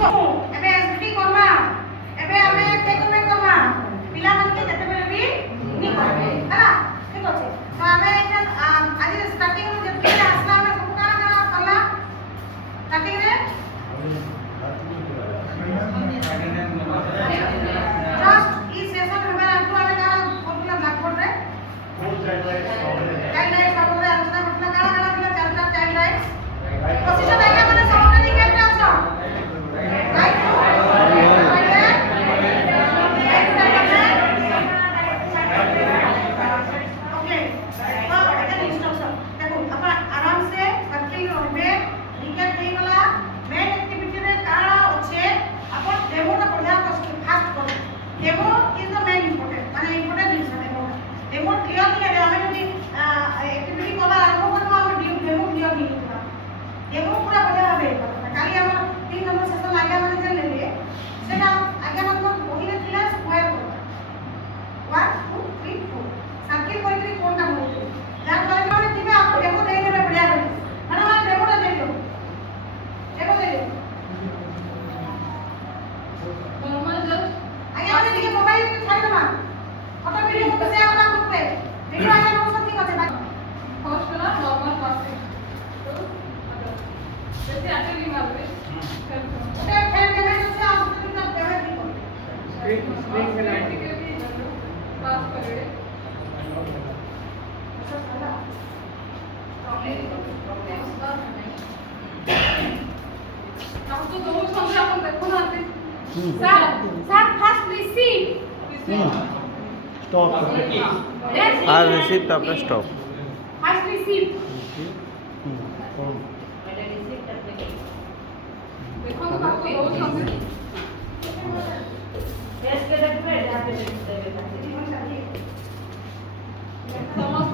ଏବେ ଏସବିଟି କରମା ଏବେ ଆମେ টেক ওভার করমা পিলা মানে যেতেবেলে বি নি করবে ହେଲା ঠিক আছে তো ଆମେ এটা আজ স্টার্টিং ରୁ যেতে আসলা ଆମେ ସବୁ କାଣା କାଣା କରଲା স্টার্টিং রে जस्ट ई सेशन हमें आंटू वाले का बोलला ब्लैक बोर्ड रे चाइल्ड राइट्स बाबू रे आलोचना करला काला काला दिला चार चार चाइल्ड राइट्स पोजीशन आगे माने समझ नहीं केते अछो राइट ओके तो एटा इंस्ट्रक्शन देखो अपन आराम से सर्किल में रिकैप नहीं गला मेन एक्टिविटी रे काला अच्छे अपन डेमो टा बढ़िया फास्ट करो demo is the main important माने इंपोर्टेंट जिनिस डेमो क्लियर नहीं है हमें যদি एक्टिविटी করা আরম্ভ করব আমি डेमो क्लियर नहीं होगा डेमो पूरा बढ़िया হবে কালি আমার 3 নম্বর সেশন লাগা মানে যে লেলে সেটা আগে নম্বর বহিরে ছিল স্কয়ার করব 1 2 3 4 সার্কেল করে কোনটা বলতে যার পরে মানে দিবে আপনি डेमो দেই দেবে बढ़िया হবে মানে আমার डेमोটা দেই দেব डेमो দেই দেব नॉर्मल जस्ट आगे वाले दिखे मोबाइल में छाड़ देना फोटो वीडियो को शेयर करना ग्रुप पे वीडियो आगे नोट सब ठीक আছে फर्स्ट वाला नॉर्मल पासिंग तो जैसे आगे भी मारते ओके फिर देवे से आप उसको तब देवे भी करो स्क्रीन पे प्रैक्टिकली पास करेंगे अच्छा साला आप तो दो संख्या अपन देखो ना आते sir sir first receive stop আর রিসিভ তারপরে স্টপ फर्स्ट रिसीव देखो तो आपको दो संख्या टेस्ट के देखो जाके देवे समझ